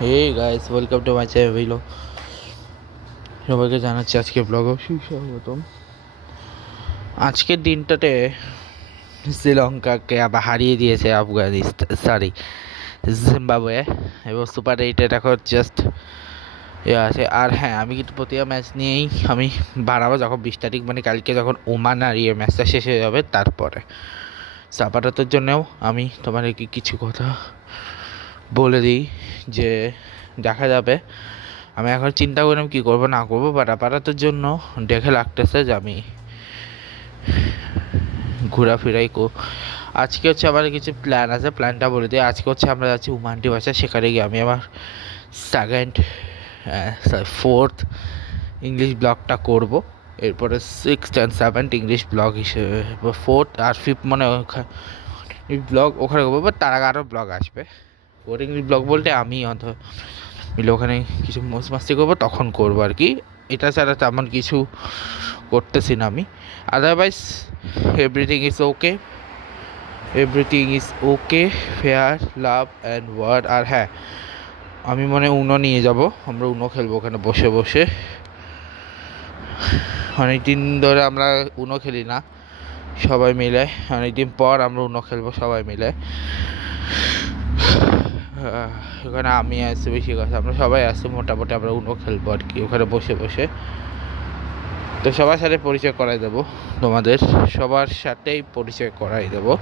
Hey guys, welcome to my channel. সবাইকে জানাচ্ছি আজকে ব্লগে সুস্বাগতম। আজকের দিনটাতে শ্রীলঙ্কাকে আবার হারিয়ে দিয়েছে আফগানিস্তান, সরি জিম্বাবুয়ে, এবং সুপার এইটের এখন জাস্ট আছে। আর হ্যাঁ, আমি কিন্তু প্রতিটা ম্যাচ নিয়েই আমি বাড়াবো যখন 20 তারিখ, মানে কালকে যখন ওমান আর ম্যাচটা শেষ হয়ে যাবে তারপরে। আপাততর জন্যও আমি তোমাদেরকে কিছু কথা বলে দিই যে দেখা যাবে। আমি এখন চিন্তা করলাম কী করবো না করবো, বাট আপাততের জন্য দেখে লাগতেছে যে আমি ঘোরাফেরাই আজকে হচ্ছে আমার কিছু প্ল্যান আছে, প্ল্যানটা বলে দিই। আজকে হচ্ছে আমরা যাচ্ছি উমানটি বাসা, সেখানে গিয়ে আমি আমার সেকেন্ড ফোর্থ ইংলিশ ব্লগটা করব। এরপরে 6th and 7th English blog হিসেবে, ফোর্থ আর ফিফথ মানে ব্লগ ওখানে করবো, বাট তার আগে আরও ব্লগ আসবে। ফোর্থ ইংলিশ ব্লগ বলতে আমি মিলে ওখানে কিছু মোজ মাস্তি করবো, তখন করবো আর কি। এটা ছাড়া তেমন কিছু করতেছি না আমি। Otherwise everything is okay, everything is okay, fair, love and war. আর হ্যাঁ, আমি মনে উনো নিয়ে যাব, আমরা উনো খেলবো ওখানে বসে বসে। অনেকদিন ধরে আমরা উনো খেলি না সবাই মিলে, অনেকদিন পর আমরা উনো খেলবো সবাই মিলে। ওখানে আমি আসছি, বেশি কথা আমরা সবাই আসছি, মোটামুটি আমরা উনো খেলবো আর কি ওখানে বসে বসে। তো সবার সাথে পরিচয় করাই দেবো, তোমাদের সবার সাথেই পরিচয় করাই দেবো,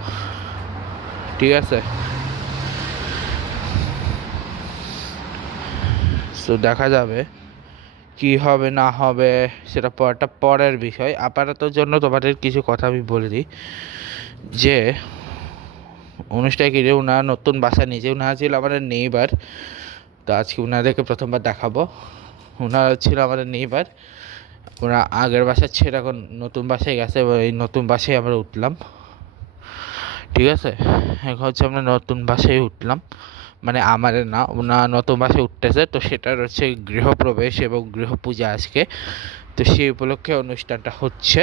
ঠিক আছে? তো দেখা যাবে কি হবে না হবে, সেটা পরের বিষয়। আপাতত জন্য তোমাদের কিছু কথা আমি বলে দিই যে অনুষ্ঠানে কিনে ওনার নতুন বাসা নিয়েছে। ওনারা ছিল আমাদের নেইবার, তো আজকে ওনাদেরকে প্রথমবার দেখাবো। ওনারা ছিল আমাদের নেইবার, ওরা আগের বাসা ছেড়ে এখন নতুন বাসায় গেছে, এবং এই নতুন বাসায় আমরা উঠলাম, ঠিক আছে? এখন হচ্ছে আমরা নতুন বাসায় উঠলাম, মানে আমাদের না, ওনার নতুন বাসায় উঠতেছে, তো সেটার হচ্ছে গৃহপ্রবেশ এবং গৃহপূজা আজকে। তো সেই উপলক্ষে অনুষ্ঠানটা হচ্ছে।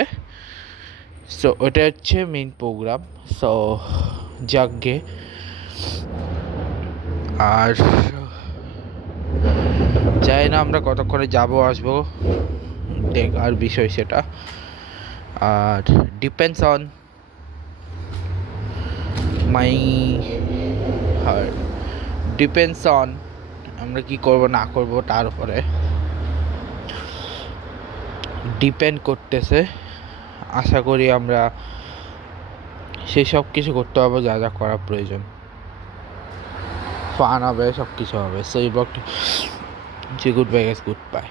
সো ওটা হচ্ছে মেইন প্রোগ্রাম। সো যাকগে, আর জানি না আমরা কতক্ষণে যাবো আসবো দেখার বিষয় সেটা, আর depends on my heart, depends on আমরা কি করব না করব, তার উপরে ডিপেন্ড করতেছে। আশা করি আমরা সেই সব কিছু করতে পারবো যা যা করা প্রয়োজন, ফান হবে, সব কিছু হবে। সো এই ব্লগটি, good bye guys, good bye.